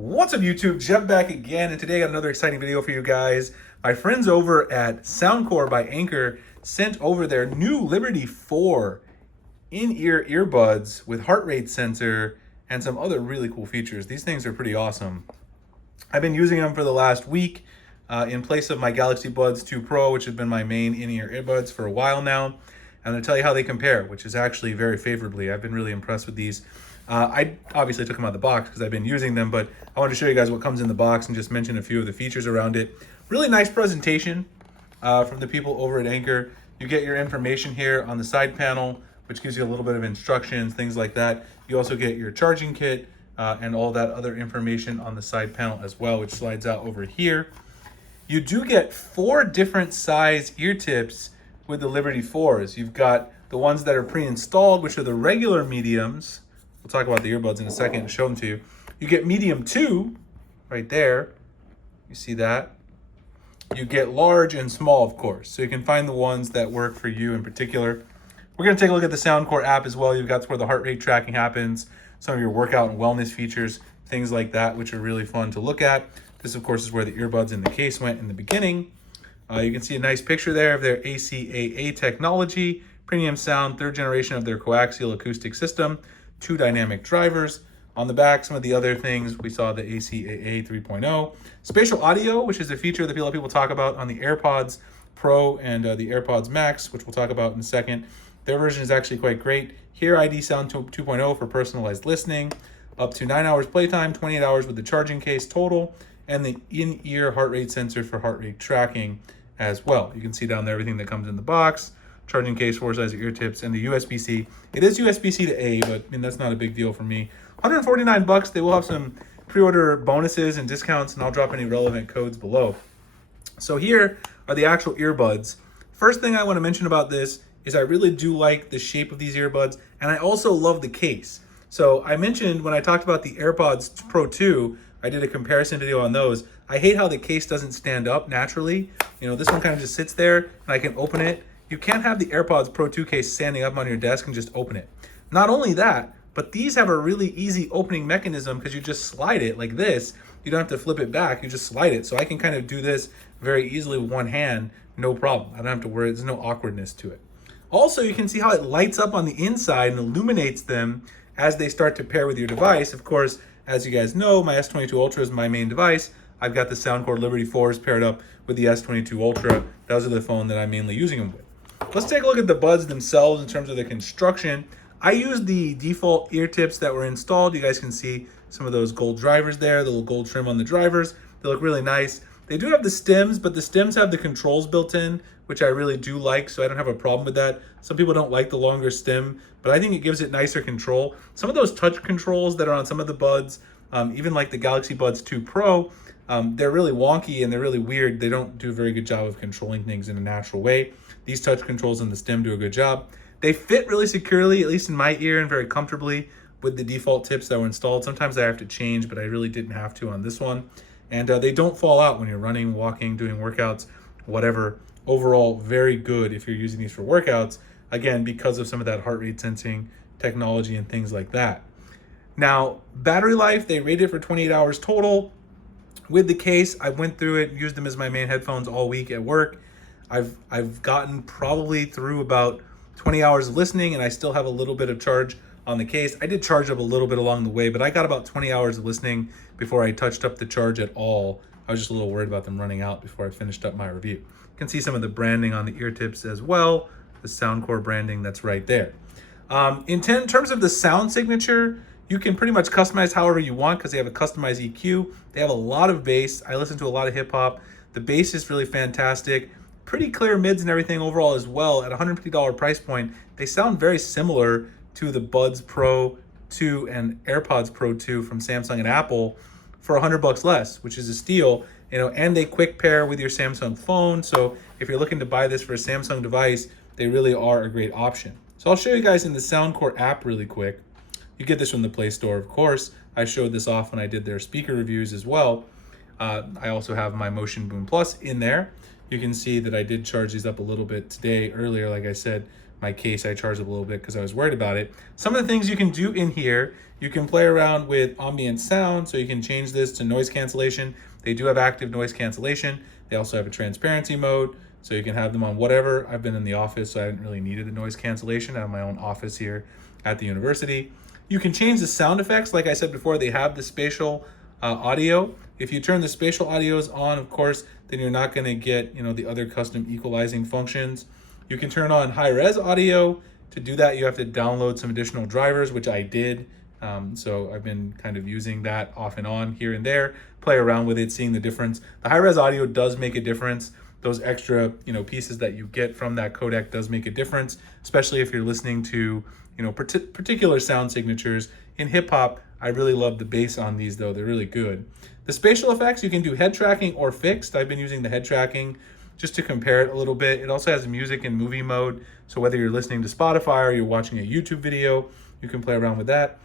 What's up YouTube? Jeff back again, and today I got another exciting video for you guys. My friends over at Soundcore by Anchor sent over their new Liberty 4 in-ear earbuds with heart rate sensor and some other really cool features. These things are pretty awesome. I've been using them for the last week in place of my Galaxy Buds 2 Pro, which has been my main in-ear earbuds for a while now. I'm going to tell you how they compare, which is actually very favorably. I've been really impressed with these. I obviously took them out of the box because I've been using them, but I wanted to show you guys what comes in the box and just mention a few of the features around it. Really nice presentation from the people over at Anchor. You get your information here on the side panel, which gives you a little bit of instructions, things like that. You also get your charging kit and all that other information on the side panel as well, which slides out over here. You do get 4 different size ear tips with the Liberty 4s. You've got the ones that are pre-installed, which are the regular mediums. We'll talk about the earbuds in a second and show them to you. You get medium 2 right there. You see that? You get large and small, of course. So you can find the ones that work for you in particular. We're going to take a look at the Soundcore app as well. You've got where the heart rate tracking happens, some of your workout and wellness features, things like that, which are really fun to look at. This, of course, is where the earbuds in the case went in the beginning. You can see a nice picture there of their ACAA technology, premium sound, 3rd generation of their coaxial acoustic system, 2 dynamic drivers. On the back, some of the other things, we saw the ACAA 3.0. Spatial audio, which is a feature that a lot of people talk about on the AirPods Pro and the AirPods Max, which we'll talk about in a second. Their version is actually quite great. Hear ID Sound 2.0 for personalized listening. Up to 9 hours playtime, 28 hours with the charging case total, and the in-ear heart rate sensor for heart rate tracking as well. You can see down there everything that comes in the box. Charging case, 4 size ear tips, and the USB-C. It is USB-C to A, but I mean, that's not a big deal for me. $149. They will have some pre-order bonuses and discounts, and I'll drop any relevant codes below. So here are the actual earbuds. First thing I want to mention about this is I really do like the shape of these earbuds, and I also love the case. So I mentioned when I talked about the AirPods Pro 2, I did a comparison video on those. I hate how the case doesn't stand up naturally. You know, this one kind of just sits there, and I can open it. You can't have the AirPods Pro 2 case standing up on your desk and just open it. Not only that, but these have a really easy opening mechanism because you just slide it like this. You don't have to flip it back, you just slide it. So I can kind of do this very easily with one hand, no problem. I don't have to worry, there's no awkwardness to it. Also, you can see how it lights up on the inside and illuminates them as they start to pair with your device. Of course, as you guys know, my S22 Ultra is my main device. I've got the Soundcore Liberty 4s paired up with the S22 Ultra. Those are the phone that I'm mainly using them with. Let's take a look at the buds themselves in terms of the construction. I used the default ear tips that were installed. You guys can see some of those gold drivers there, the little gold trim on the drivers. They look really nice. They do have the stems, but the stems have the controls built in, which I really do like, so I don't have a problem with that. Some people don't like the longer stem, but I think it gives it nicer control. Some of those touch controls that are on some of the buds, even like the Galaxy Buds 2 Pro, they're really wonky and they're really weird. They don't do a very good job of controlling things in a natural way. These touch controls on the stem do a good job. They fit really securely, at least in my ear, and very comfortably with the default tips that were installed. Sometimes I have to change, but I really didn't have to on this one. And they don't fall out when you're running, walking, doing workouts, whatever. Overall, very good if you're using these for workouts, again, because of some of that heart rate sensing technology and things like that. Now, battery life, they rate it for 28 hours total. With the case, I went through it, used them as my main headphones all week at work. I've gotten probably through about 20 hours of listening, and I still have a little bit of charge on the case. I did charge up a little bit along the way, but I got about 20 hours of listening before I touched up the charge at all. I was just a little worried about them running out before I finished up my review. You can see some of the branding on the ear tips as well, the Soundcore branding that's right there. In terms of the sound signature, you can pretty much customize however you want because they have a customized EQ. They have a lot of bass. I listen to a lot of hip hop. The bass is really fantastic. Pretty clear mids and everything overall as well. At a $150 price point, they sound very similar to the Buds Pro 2 and AirPods Pro 2 from Samsung and Apple for $100 less, which is a steal. You know, and they quick pair with your Samsung phone. So if you're looking to buy this for a Samsung device, they really are a great option. So I'll show you guys in the Soundcore app really quick. You get this from the Play Store, of course. I showed this off when I did their speaker reviews as well. I also have my Motion Boom Plus in there. You can see that I did charge these up a little bit today, earlier, like I said, my case. I charged up a little bit because I was worried about it. Some of the things you can do in here, you can play around with ambient sound, so you can change this to noise cancellation. They do have active noise cancellation. They also have a transparency mode, so you can have them on whatever. I've been in the office, so I haven't really needed the noise cancellation. I have my own office here at the university. You can change the sound effects. Like I said before, they have the spatial audio. If you turn the spatial audios on, of course, then you're not going to get, the other custom equalizing functions. You can turn on high-res audio. To do that, you have to download some additional drivers, which I did. So I've been kind of using that off and on here and there, play around with it, seeing the difference. The high-res audio does make a difference. Those extra, pieces that you get from that codec does make a difference, especially if you're listening to, particular sound signatures. In hip hop, I really love the bass on these though. They're really good. The spatial effects, you can do head tracking or fixed. I've been using the head tracking just to compare it a little bit. It also has music and movie mode. So whether you're listening to Spotify or you're watching a YouTube video, you can play around with that.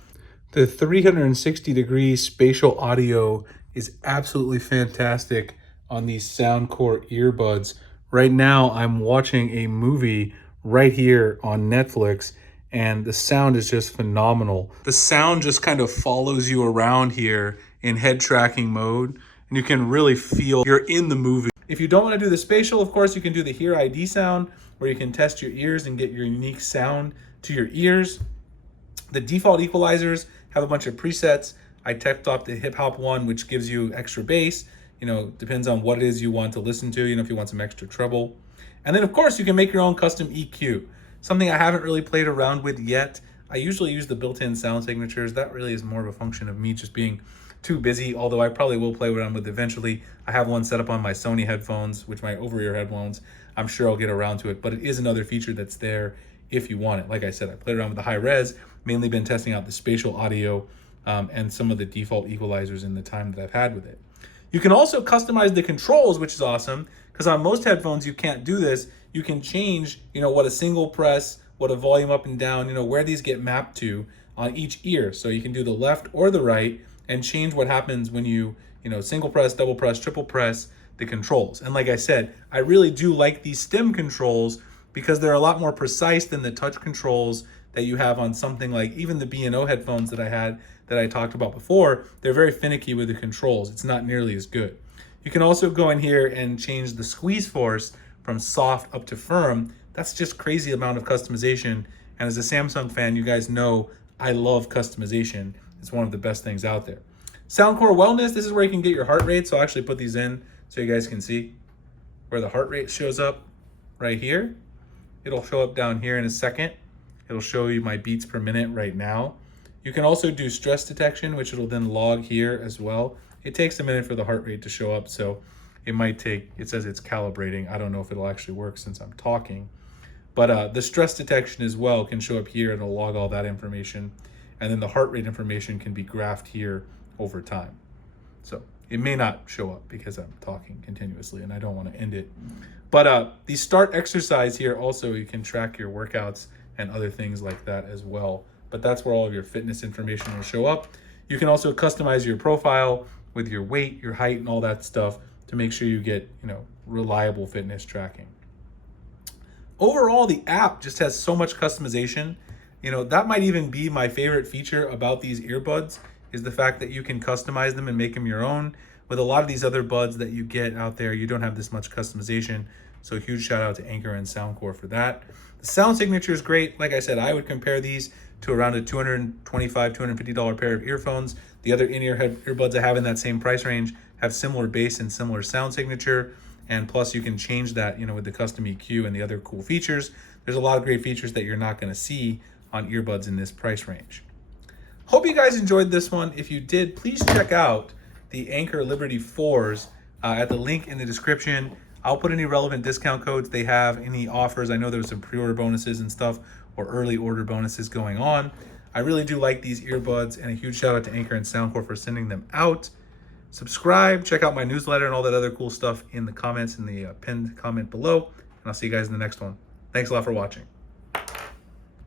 The 360-degree spatial audio is absolutely fantastic on these Soundcore earbuds. Right now, I'm watching a movie right here on Netflix, and the sound is just phenomenal. The sound just kind of follows you around here in head tracking mode, and you can really feel you're in the movie. If you don't want to do the spatial, of course, you can do the Hear ID sound, where you can test your ears and get your unique sound to your ears. The default equalizers have a bunch of presets. I teched up the hip hop one, which gives you extra bass. Depends on what it is you want to listen to, if you want some extra treble. And then of course you can make your own custom EQ. Something I haven't really played around with yet. I usually use the built-in sound signatures. That really is more of a function of me just being too busy, although I probably will play around with eventually. I have one set up on my Sony headphones, which my over-ear headphones. I'm sure I'll get around to it, but it is another feature that's there if you want it. Like I said, I played around with the high res, mainly been testing out the spatial audio and some of the default equalizers in the time that I've had with it. You can also customize the controls, which is awesome, because on most headphones, you can't do this. You can change, what a single press, what a volume up and down, where these get mapped to on each ear. So you can do the left or the right and change what happens when you, single press, double press, triple press the controls. And like I said, I really do like these stem controls because they're a lot more precise than the touch controls that you have on something like even the B&O headphones that I had that I talked about before. They're very finicky with the controls. It's not nearly as good. You can also go in here and change the squeeze force from soft up to firm. That's just crazy amount of customization. And as a Samsung fan, you guys know I love customization. It's one of the best things out there. Soundcore Wellness, this is where you can get your heart rate. So I'll actually put these in so you guys can see where the heart rate shows up right here. It'll show up down here in a second. It'll show you my beats per minute right now. You can also do stress detection, which it'll then log here as well. It takes a minute for the heart rate to show up, so it might take, it says it's calibrating. I don't know if it'll actually work since I'm talking. But the stress detection as well can show up here. It'll log all that information. And then the heart rate information can be graphed here over time. So it may not show up because I'm talking continuously and I don't want to end it. But the start exercise here also, you can track your workouts and other things like that as well. But that's where all of your fitness information will show up. You can also customize your profile with your weight, your height, and all that stuff to make sure you get, reliable fitness tracking. Overall, the app just has so much customization. That might even be my favorite feature about these earbuds is the fact that you can customize them and make them your own. With a lot of these other buds that you get out there, you don't have this much customization. So huge shout out to Anker and Soundcore for that. The sound signature is great. Like I said, I would compare these to around a $225, $250 pair of earphones. The other in-ear earbuds I have in that same price range have similar bass and similar sound signature. And plus you can change that, with the custom EQ and the other cool features. There's a lot of great features that you're not going to see on earbuds in this price range. Hope you guys enjoyed this one. If you did, please check out the Anker Liberty 4s at the link in the description. I'll put any relevant discount codes they have, any offers. I know there's some pre-order bonuses and stuff or early order bonuses going on. I really do like these earbuds, and a huge shout out to Anker and Soundcore for sending them out. Subscribe, check out my newsletter and all that other cool stuff in the comments in the pinned comment below. And I'll see you guys in the next one. Thanks a lot for watching.